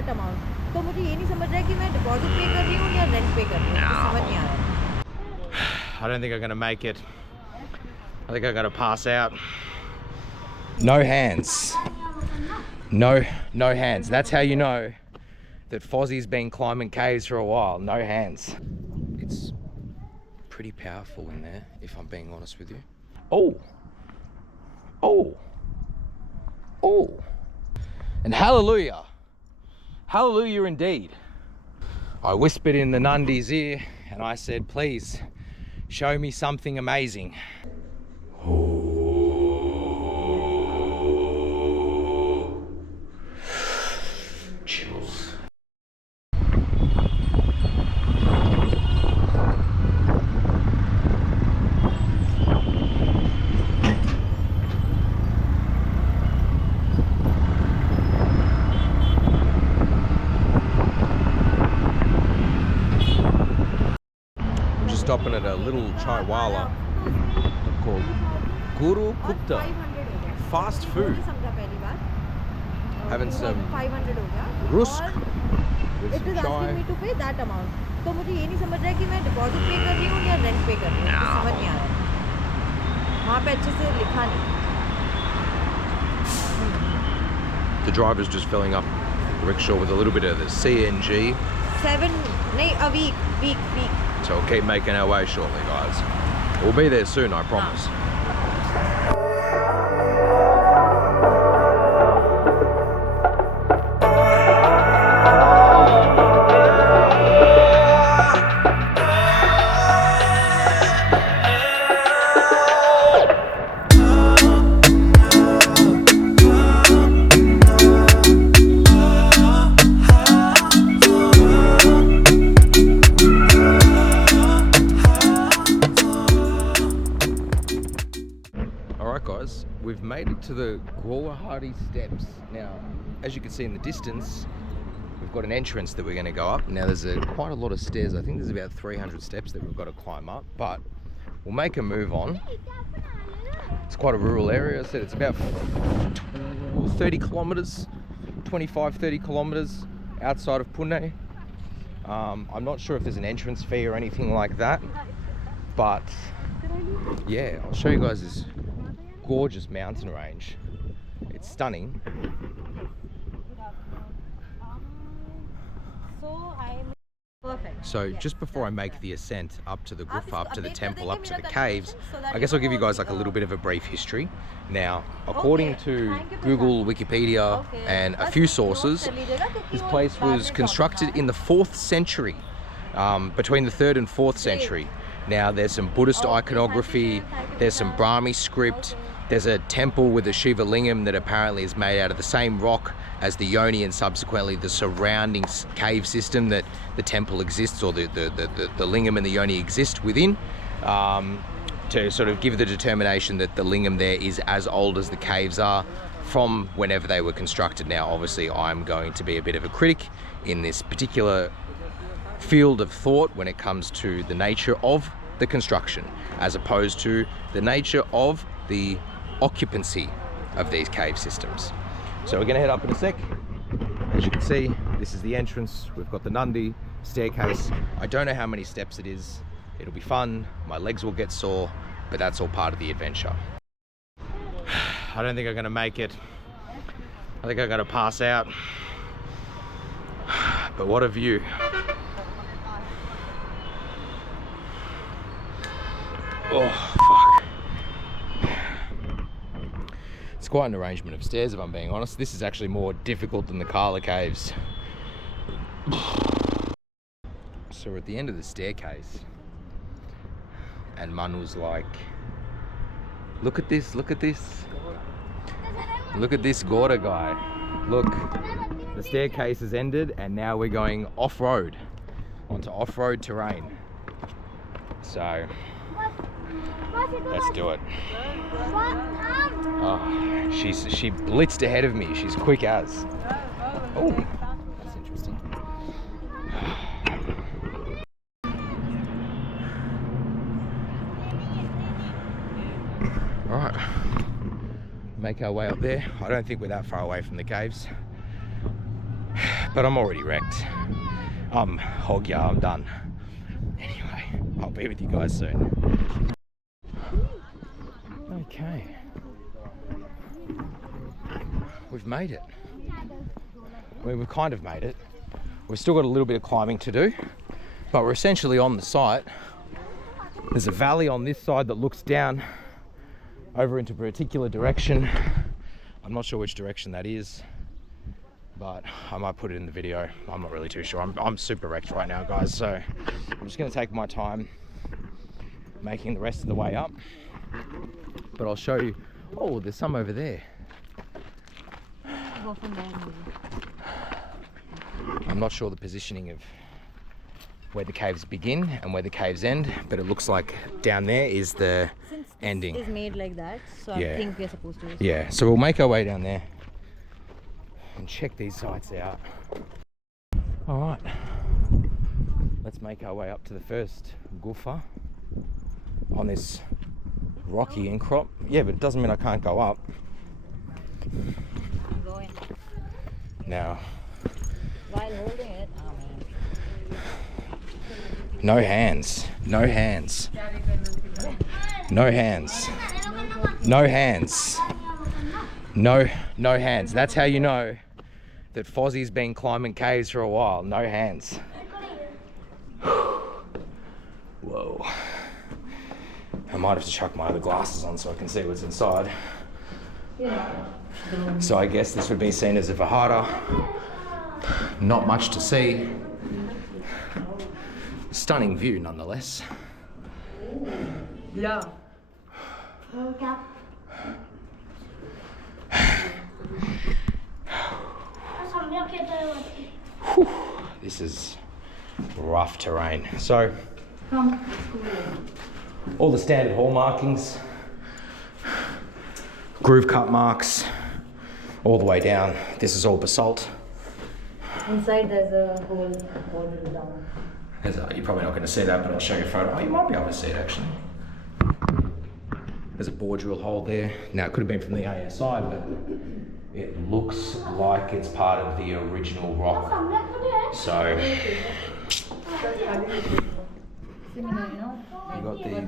that amount. तो मुझे ये नहीं समझ रहा है कि मैं deposit पे कर रही हूँ या rent पे कर रही हूँ, समझ नहीं आ रहा है. I don't think I'm gonna make it. I think I'm gonna pass out. No hands. No hands. That's how you know that Fozzie's been climbing caves for a while. No hands. It's pretty powerful in there, if I'm being honest with you. Oh. And hallelujah. Hallelujah indeed. I whispered in the Nandi's ear and I said, please show me something amazing. Chills. Stopping at a little chaiwala called Guru Gupta. Fast food. Having some rusk with some It is asking me chai. to pay that amount. तो मुझे ये नहीं समझ रहा है कि मैं deposit पे कर रही हूँ या rent पे कर रही हूँ, समझ नहीं आ रहा है. वहाँ पे अच्छे से लिखा नहीं. The driver's just filling up the rickshaw with a little bit of the CNG. 7, नहीं, a week. So we'll keep making our way shortly, guys. We'll be there soon, I promise. We've made it to the Ghorawadi steps. Now, as you can see in the distance, we've got an entrance that we're going to go up. Now there's quite a lot of stairs. I think there's about 300 steps that we've got to climb up, but we'll make a move on. It's quite a rural area. I said it's about 30 kilometers, 30 kilometers outside of Pune. I'm not sure if there's an entrance fee or anything like that, but yeah, I'll show you guys this gorgeous mountain range. It's stunning. So just before I make the ascent up to the gufa, up to the temple, up to the caves, I guess I'll give you guys like a little bit of a brief history. Now, according to Google, Wikipedia, and a few sources, this place was constructed in the 4th century, between the 3rd and 4th century. Now, there's some Buddhist iconography, there's some Brahmi script, there's a temple with a Shiva lingam that apparently is made out of the same rock as the yoni and subsequently the surrounding cave system that the temple exists, or the lingam and the yoni exist within, to sort of give the determination that the lingam there is as old as the caves are from whenever they were constructed. Now, obviously, I'm going to be a bit of a critic in this particular field of thought when it comes to the nature of the construction as opposed to the nature of the occupancy of these cave systems. So we're going to head up in a sec. As you can see, this is the entrance. We've got the Nandi staircase. I don't know how many steps it is. It'll be fun. My legs will get sore, but that's all part of the adventure. I don't think I'm going to make it. I think I'm going to pass out. But what a view. Oh, fuck. It's quite an arrangement of stairs, if I'm being honest. This is actually more difficult than the Kala Caves. So we're at the end of the staircase, and Manu's like, look at this, look at this. Look at this Gora guy. Look, the staircase has ended, and now we're going off-road, onto off-road terrain. So, let's do it. Oh, she blitzed ahead of me. She's quick as. Oh, that's interesting. All right, make our way up there. I don't think we're that far away from the caves, but I'm already wrecked. I'm done. Anyway, I'll be with you guys soon. Okay. We've made it. Well, we've kind of made it. We've still got a little bit of climbing to do, but we're essentially on the site. There's a valley on this side that looks down over into a particular direction. I'm not sure which direction that is, but I might put it in the video. I'm not really too sure. I'm super wrecked right now, guys, so I'm just going to take my time making the rest of the way up. But I'll show you. Oh, there's some over there. Go from there, maybe. I'm not sure the positioning of where the caves begin and where the caves end, but it looks like down there is the ending. It's made like that, so Yeah. I think we're supposed to. Yeah, so we'll make our way down there and check these sites out. All right, let's make our way up to the first gufa on this rocky incrop. Yeah, but it doesn't mean I can't go up. I'm going. Now, While holding it, no hands, no hands, no hands, no hands, no hands. That's how you know that Fozzie's been climbing caves for a while. No hands. Whoa. I might have to chuck my other glasses on so I can see what's inside. So I guess this would be seen as a vihara. Not much to see. Stunning view nonetheless. yeah. Whew, this is rough terrain. So, all the standard hall markings, groove cut marks, all the way down. This is all basalt. Inside there's a hole already down. You're probably not going to see that, but I'll show you a photo. Oh, you might be able to see it actually. There's a bore drill hole there. Now it could have been from the ASI, but it looks like it's part of the original rock. So you got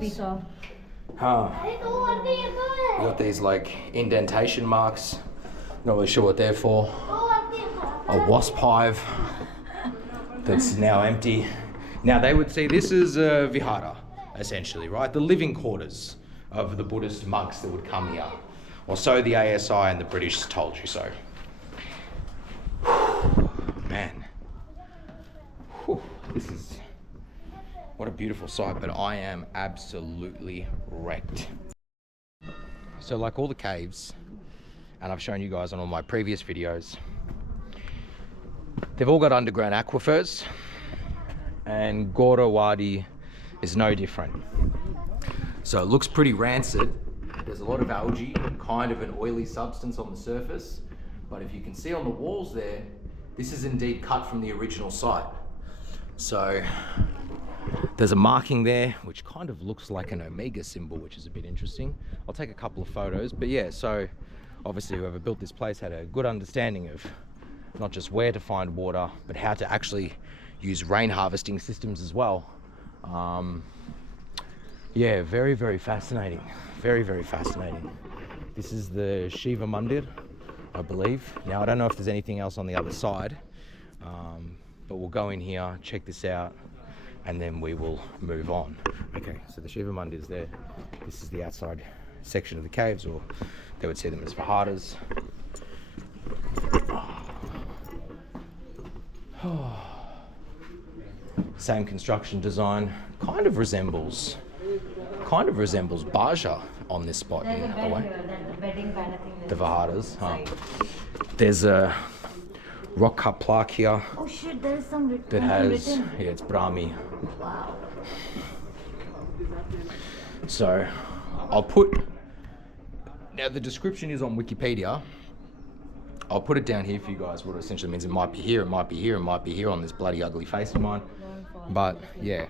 these. You got these like indentation marks. Not really sure what they're for. A wasp hive that's now empty. Now they would see this as a vihara, essentially, right? The living quarters of the Buddhist monks that would come here. Or so the ASI and the British told you so. Man. This is, what a beautiful sight, but I am absolutely wrecked. So like all the caves, and I've shown you guys on all my previous videos, they've all got underground aquifers, and Ghorawadi is no different. So it looks pretty rancid. There's a lot of algae, kind of an oily substance on the surface, but if you can see on the walls there, this is indeed cut from the original site. So there's a marking there which kind of looks like an omega symbol, which is a bit interesting. I'll take a couple of photos, but yeah, so obviously whoever built this place had a good understanding of not just where to find water, but how to actually use rain harvesting systems as well. Yeah, very, very fascinating. Very, very fascinating. This is the Shiva Mandir, I believe. Now, I don't know if there's anything else on the other side, but we'll go in here, check this out, and then we will move on. Okay, so the Shiva Mandir is there. This is the outside section of the caves, or they would see them as viharas. Same construction design, kind of resembles Baja on this spot in a way. The viharas, huh? There's a rock cut plaque here. Oh shit, there is some that has, yeah, it's Brahmi. Wow. So I'll put, now the description is on Wikipedia. I'll put it down here for you guys, what it essentially means. It might be here, it might be here, it might be here on this bloody ugly face of mine. But yeah,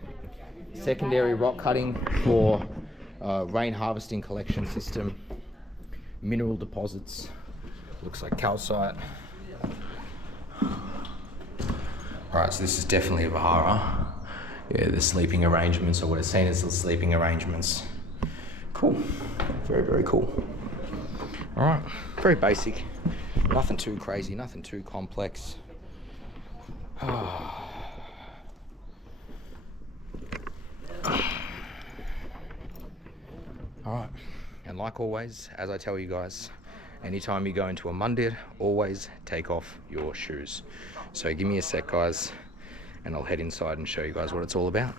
secondary rock cutting for rain harvesting collection system, mineral deposits, looks like calcite. Right, so this is definitely a vihara. Yeah, the sleeping arrangements, or what is seen as the sleeping arrangements. Cool. Very, very cool. All right, very basic. Nothing too crazy, nothing too complex. All right, and like always, as I tell you guys, anytime you go into a mandir, always take off your shoes. So give me a sec, guys, and I'll head inside and show you guys what it's all about.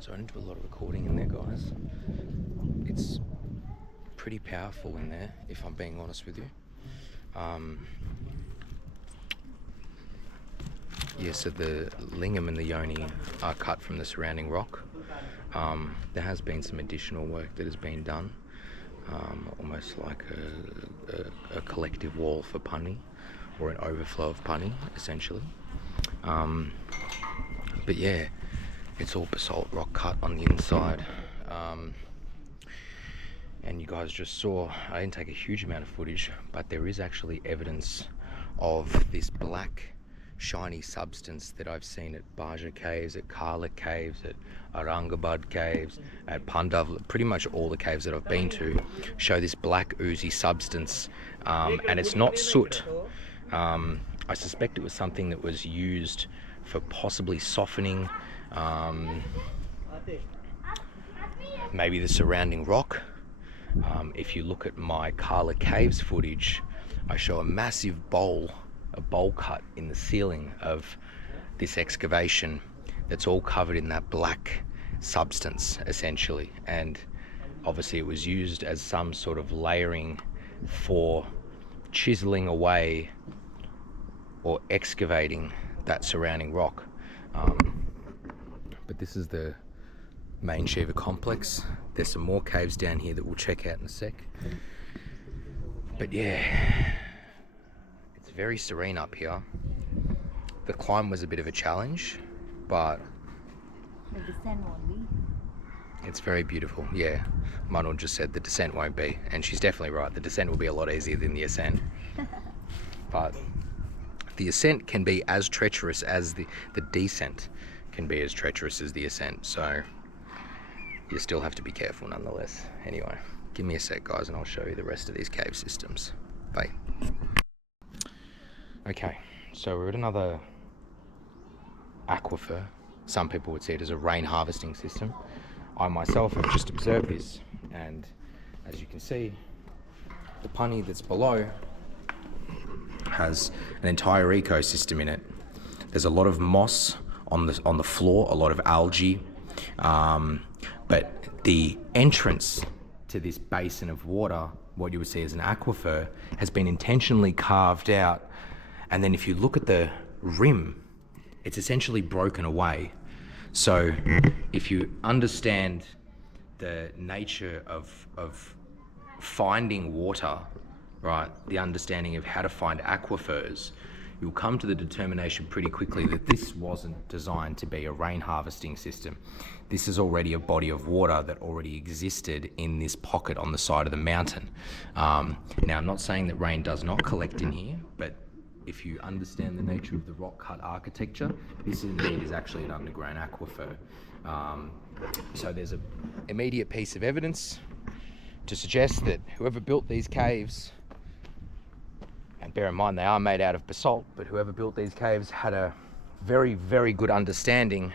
So I didn't do a lot of recording in there, guys. It's pretty powerful in there, if I'm being honest with you. Yeah, so the lingam and the yoni are cut from the surrounding rock. There has been some additional work that has been done, almost like a collective wall for pani, or an overflow of pani, essentially. But yeah, it's all basalt rock cut on the inside. And you guys just saw, I didn't take a huge amount of footage, but there is actually evidence of this black shiny substance that I've seen at Baja Caves, at Kala Caves, at Aurangabad Caves, at Pandav. Pretty much all the caves that I've been to show this black oozy substance, and it's not soot. I suspect it was something that was used for possibly softening maybe the surrounding rock. If you look at my Kala Caves footage, I show a massive bowl cut in the ceiling of this excavation that's all covered in that black substance, essentially. And obviously it was used as some sort of layering for chiseling away or excavating that surrounding rock. But this is the main Shiva complex. There's some more caves down here that we'll check out in a sec. But yeah, it's very serene up here. The climb was a bit of a challenge, but The descent won't be. it's very beautiful. Yeah, Manul just said the descent won't be, and she's definitely right. The descent will be a lot easier than the ascent. But the ascent can be as treacherous as the descent can be as treacherous as the ascent, so you still have to be careful nonetheless. Anyway, give me a sec, guys, and I'll show you the rest of these cave systems. Bye. Okay, so we're at another aquifer. Some people would see it as a rain harvesting system. I myself have just observed this, and as you can see, the pani that's below has an entire ecosystem in it. There's a lot of moss on the floor, a lot of algae, but the entrance to this basin of water, what you would see as an aquifer, has been intentionally carved out, and then if you look at the rim, it's essentially broken away. So if you understand the nature of finding water, right, the understanding of how to find aquifers, you'll come to the determination pretty quickly that this wasn't designed to be a rain harvesting system. This is already a body of water that already existed in this pocket on the side of the mountain. Now, I'm not saying that rain does not collect in here, but if you understand the nature of the rock cut architecture, this indeed is actually an underground aquifer. So there's an immediate piece of evidence to suggest that whoever built these caves, and bear in mind they are made out of basalt, but whoever built these caves had a very, very good understanding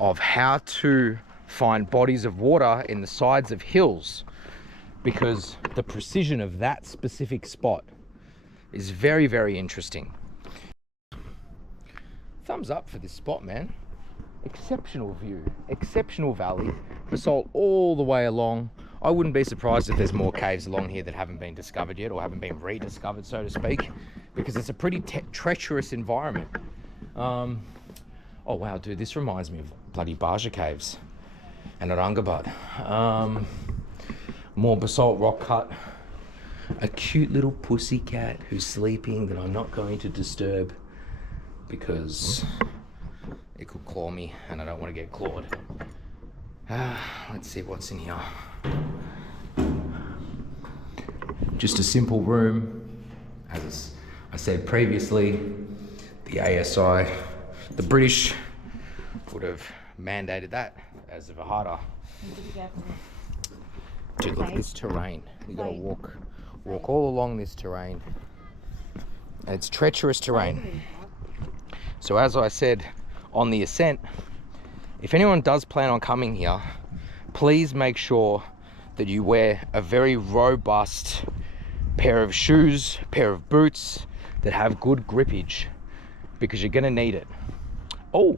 of how to find bodies of water in the sides of hills, because the precision of that specific spot is very, very interesting. Thumbs up for this spot, man. Exceptional view, exceptional valley, basalt all the way along. I wouldn't be surprised if there's more caves along here that haven't been discovered yet, or haven't been rediscovered, so to speak, because it's a pretty treacherous environment. Oh wow, dude, this reminds me of bloody Baja Caves and Aurangabad. More basalt rock cut. A cute little pussy cat who's sleeping that I'm not going to disturb because it could claw me and I don't want to get clawed. Let's see what's in here. Just a simple room. As I said previously, the ASI, the British, would have mandated that as a Vihara. Dude, look at this terrain. You gotta walk all along this terrain. And it's treacherous terrain. So as I said on the ascent, if anyone does plan on coming here, please make sure that you wear a very robust pair of shoes, pair of boots that have good grippage, because you're gonna need it. Oh.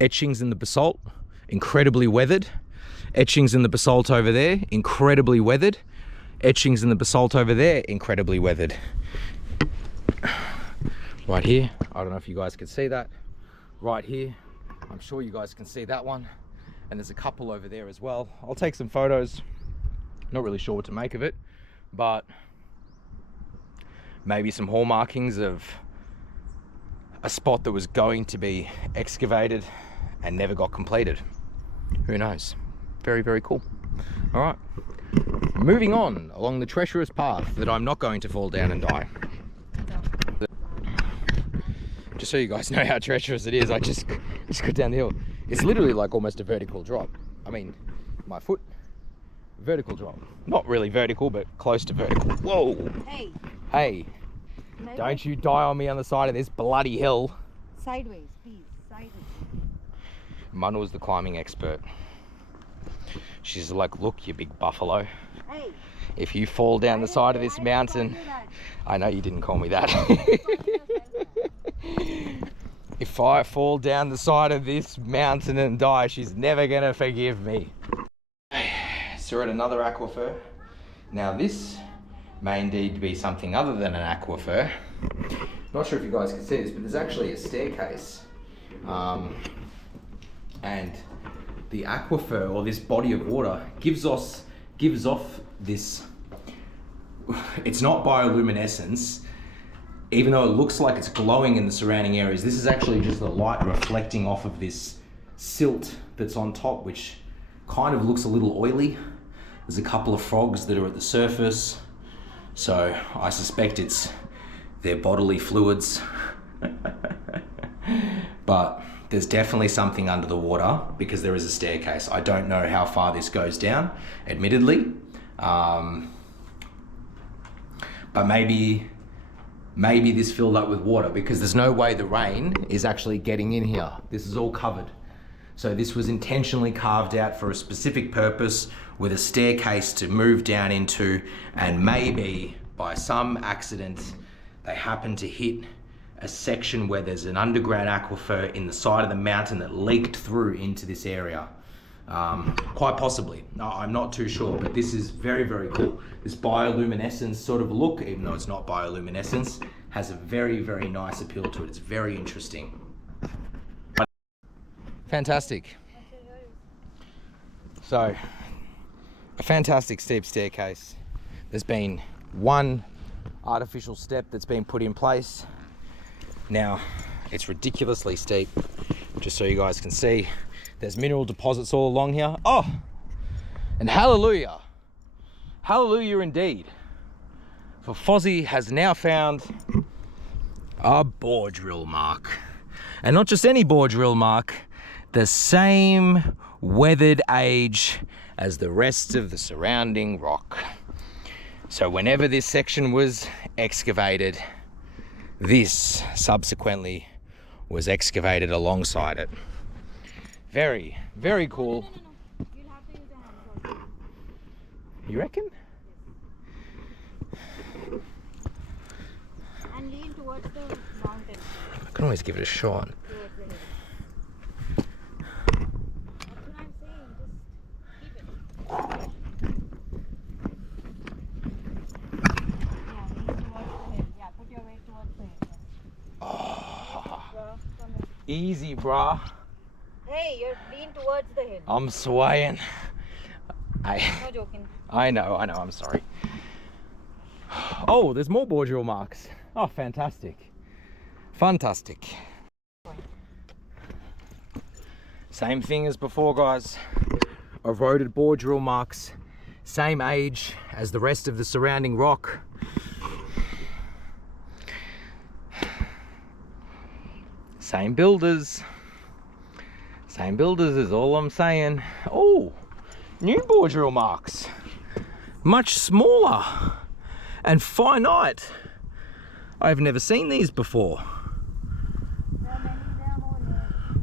Etchings in the basalt, incredibly weathered. Etchings in the basalt over there, incredibly weathered. Etchings in the basalt over there, incredibly weathered. Right here, I don't know if you guys can see that. Right here, I'm sure you guys can see that one. And there's a couple over there as well. I'll take some photos. Not really sure what to make of it, but maybe some hallmarkings of a spot that was going to be excavated and never got completed. Who knows? Very, very cool. All right, moving on along the treacherous path that I'm not going to fall down and die. Just so you guys know how treacherous it is, I just got down the hill. It's literally like almost a vertical drop. I mean, my foot, vertical drop. Not really vertical, but close to vertical. Whoa. Hey. Maybe. Don't you die on me on the side of this bloody hill. Sideways, please. Sideways. Manu's the climbing expert. She's like, look, you big buffalo. Hey. If you fall down the side of this mountain, I know you didn't call me that. If I fall down the side of this mountain and die, she's never gonna forgive me. So we're at another aquifer. Now this may indeed be something other than an aquifer. Not sure if you guys can see this, but there's actually a staircase. And the aquifer, or this body of water, gives off this, it's not bioluminescence, even though it looks like it's glowing in the surrounding areas. This is actually just the light reflecting off of this silt that's on top, which kind of looks a little oily. There's a couple of frogs that are at the surface, so I suspect it's their bodily fluids. But there's definitely something under the water because there is a staircase. I don't know how far this goes down, admittedly. But maybe this filled up with water, because there's no way the rain is actually getting in here. This is all covered. So this was intentionally carved out for a specific purpose, with a staircase to move down into, and maybe by some accident they happen to hit a section where there's an underground aquifer in the side of the mountain that leaked through into this area. Quite possibly. No, I'm not too sure, but this is very, very cool. This bioluminescence sort of look, even though it's not bioluminescence, has a very, very nice appeal to it. It's very interesting. Fantastic. So, a fantastic steep staircase. There's been one artificial step that's been put in place. Now, it's ridiculously steep, just so you guys can see. There's mineral deposits all along here. Oh, and hallelujah. Hallelujah indeed. For Fozzie has now found a bore drill mark. And not just any bore drill mark, the same weathered age as the rest of the surrounding rock. So whenever this section was excavated, this subsequently was excavated alongside it. Very, very cool. No. You'll have to use a hand. You reckon? And lean towards the mountain. I can always give it a shot. Towards the hill. That's what I'm saying. Just keep it. Yeah, lean towards the hill. Yeah, put your weight towards the hill. Oh, easy, brah. Hey, you're lean towards the hill. I'm swaying. No joking. I know, I'm sorry. Oh, there's more boar drill marks. Oh, fantastic. Fantastic. Same thing as before, guys. Eroded boar drill marks. Same age as the rest of the surrounding rock. Same builders. Same builders is all I'm saying. Oh, new boar drill marks. Much smaller and finite. I've never seen these before.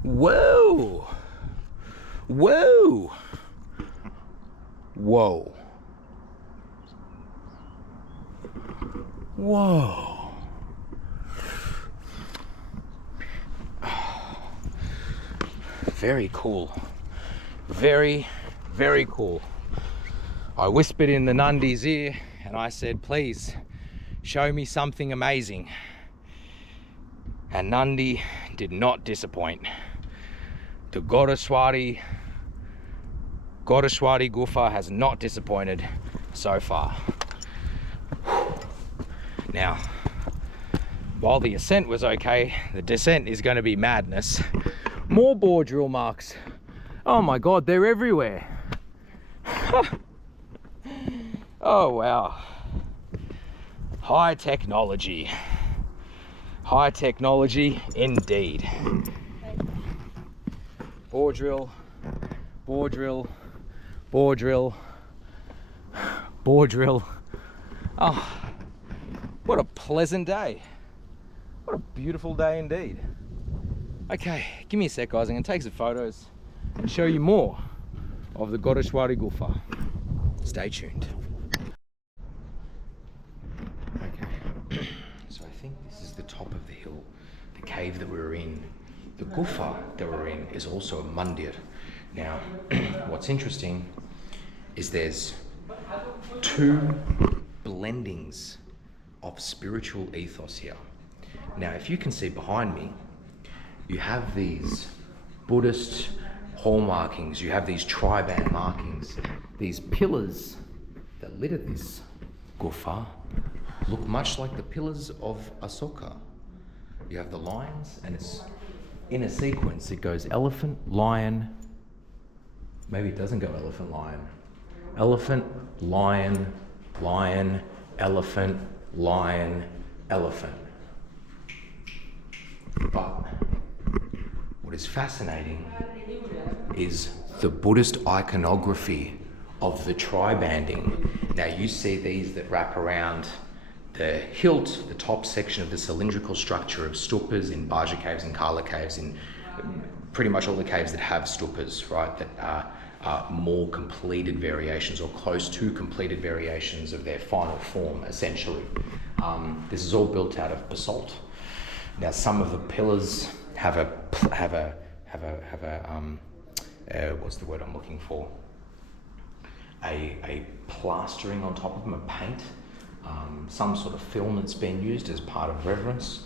Whoa. Whoa. Whoa. Whoa. Very cool. Very, very cool. I whispered in the Nandi's ear and I said, please show me something amazing. And Nandi did not disappoint. The Ghoradeshwar Gufa has not disappointed so far. Now, while the ascent was okay, the descent is going to be madness. More boar drill marks. Oh my God, they're everywhere. Oh wow. High technology. High technology indeed. Boar drill, boar drill, boar drill, boar drill. Oh, what a pleasant day. What a beautiful day indeed. Okay, give me a sec, guys. I'm going to take some photos and show you more of the Ghoradeshwar Gufa. Stay tuned. Okay, so I think this is the top of the hill, the cave that we're in. The Gufa that we're in is also a mandir. Now, what's interesting is there's two blendings of spiritual ethos here. Now, if you can see behind me, you have these Buddhist hallmarkings, you have these triband markings. These pillars that litter this Gufa look much like the pillars of Asoka. You have the lions, and it's in a sequence. It goes elephant, lion, maybe it doesn't go elephant, lion. Elephant, lion, lion, elephant, lion, elephant. But what is fascinating is the Buddhist iconography of the tribanding. Now you see these that wrap around the hilt, the top section of the cylindrical structure of stupas in Baja caves and Kala caves, in pretty much all the caves that have stupas, right, that are more completed variations or close to completed variations of their final form, essentially. This is all built out of basalt. Now some of the pillars have a what's the word I'm looking for? A plastering on top of them, a paint, some sort of film that's been used as part of reverence.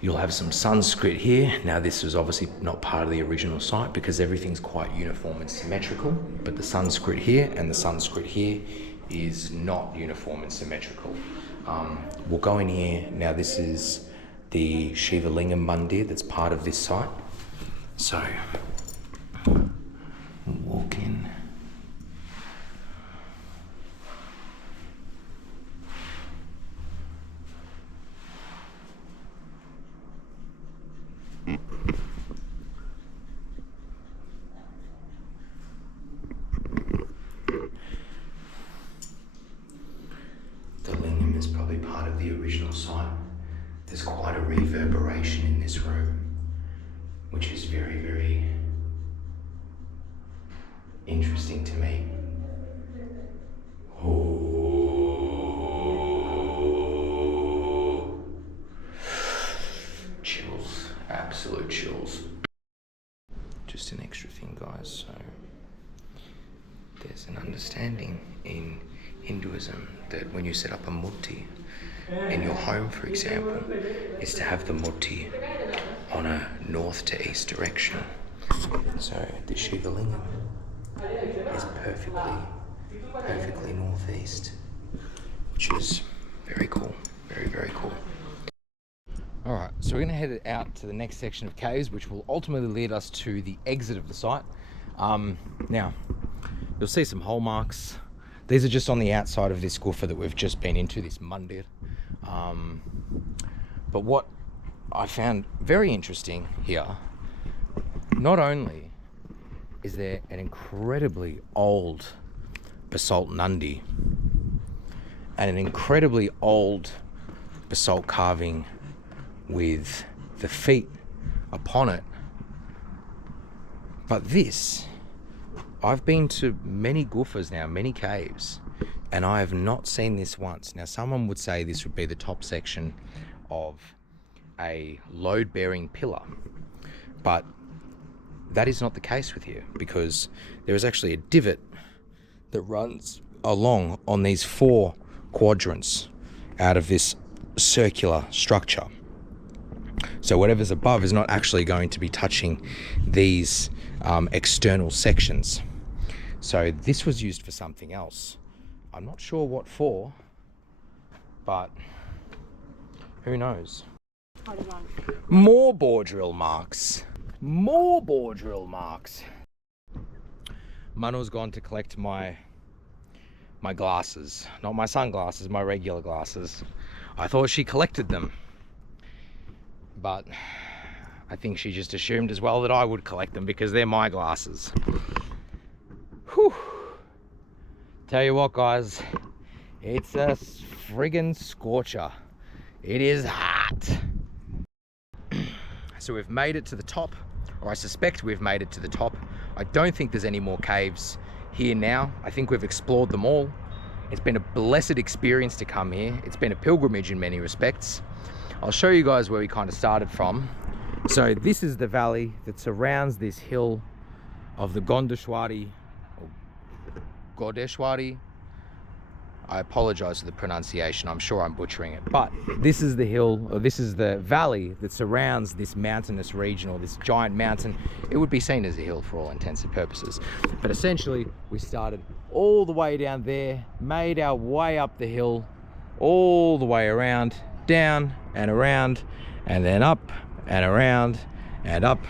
You'll have some Sanskrit here. Now this is obviously not part of the original site because everything's quite uniform and symmetrical, but the Sanskrit here and the Sanskrit here is not uniform and symmetrical. We'll go in here. Now this is the Shiva Lingam Mandir that's part of this site. So, we'll walk in. The lingam is probably part of the original site. There's quite a reverberation in this room, which is very, very interesting to me. There's an understanding in Hinduism that when you set up a murti in your home, for example, is to have the murti on a north to east direction. So the Shiva Lingam is perfectly northeast, which is very cool, very cool. All right, so we're going to head out to the next section of caves, which will ultimately lead us to the exit of the site. Now, you'll see some hole marks. These are just on the outside of this gufa that we've just been into, this mandir. But what I found very interesting here, not only is there an incredibly old basalt nandi and an incredibly old basalt carving with the feet upon it, but this, I've been to many gufas now, many caves, and I have not seen this once. Now, someone would say this would be the top section of a load-bearing pillar, but that is not the case with here, because there is actually a divot that runs along on these 4 quadrants out of this circular structure. So whatever's above is not actually going to be touching these external sections. So this was used for something else. I'm not sure what for, but who knows? More bore drill marks. More bore drill marks. Manu's gone to collect my glasses. Not my sunglasses, my regular glasses. I thought she collected them, but I think she just assumed as well that I would collect them because they're my glasses. Whew. Tell you what, guys, it's a friggin' scorcher. It is hot. So we've made it to the top, or I suspect we've made it to the top. I don't think there's any more caves here now. I think we've explored them all. It's been a blessed experience to come here. It's been a pilgrimage in many respects. I'll show you guys where we kind of started from. So this is the valley that surrounds this hill of the Ghoradeshwar, I apologize for the pronunciation, I'm sure I'm butchering it, but this is the hill, or this is the valley that surrounds this mountainous region, or this giant mountain. It would be seen as a hill for all intents and purposes, but essentially we started all the way down there, made our way up the hill, all the way around, down and around, and then up and around and up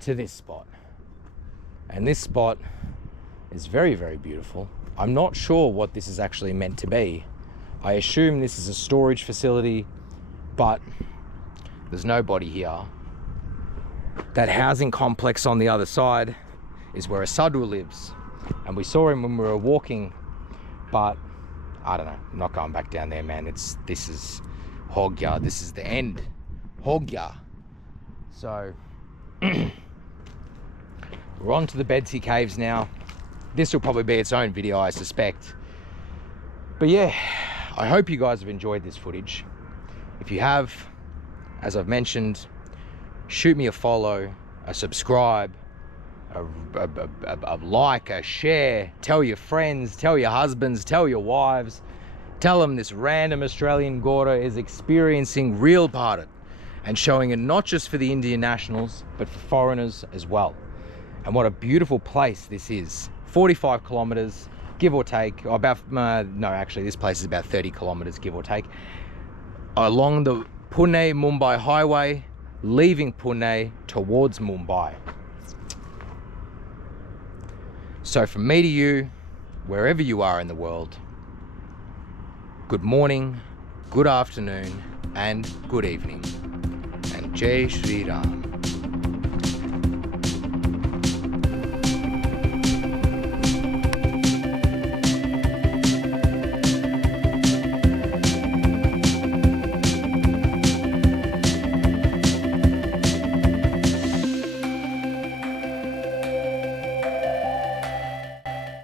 to this spot. And this spot is very beautiful. I'm not sure what this is actually meant to be. I assume this is a storage facility, but there's nobody here. That housing complex on the other side is where a sadhu lives, and we saw him when we were walking, but I don't know, I'm not going back down there, man. This is Hogya, this is the end. Hogya. So we're on to the Bedsea Caves now. This will probably be its own video, I suspect. But yeah, I hope you guys have enjoyed this footage. If you have, as I've mentioned, shoot me a follow, a subscribe, a like, a share, tell your friends, tell your husbands, tell your wives, tell them this random Australian Gora is experiencing real Bharat and showing it not just for the Indian nationals, but for foreigners as well. And what a beautiful place this is. 45 kilometers, give or take, no, actually this place is about 30 kilometers, give or take, along the Pune-Mumbai highway, leaving Pune towards Mumbai. So from me to you, wherever you are in the world, good morning, good afternoon, and good evening. And Jai Shri Ram.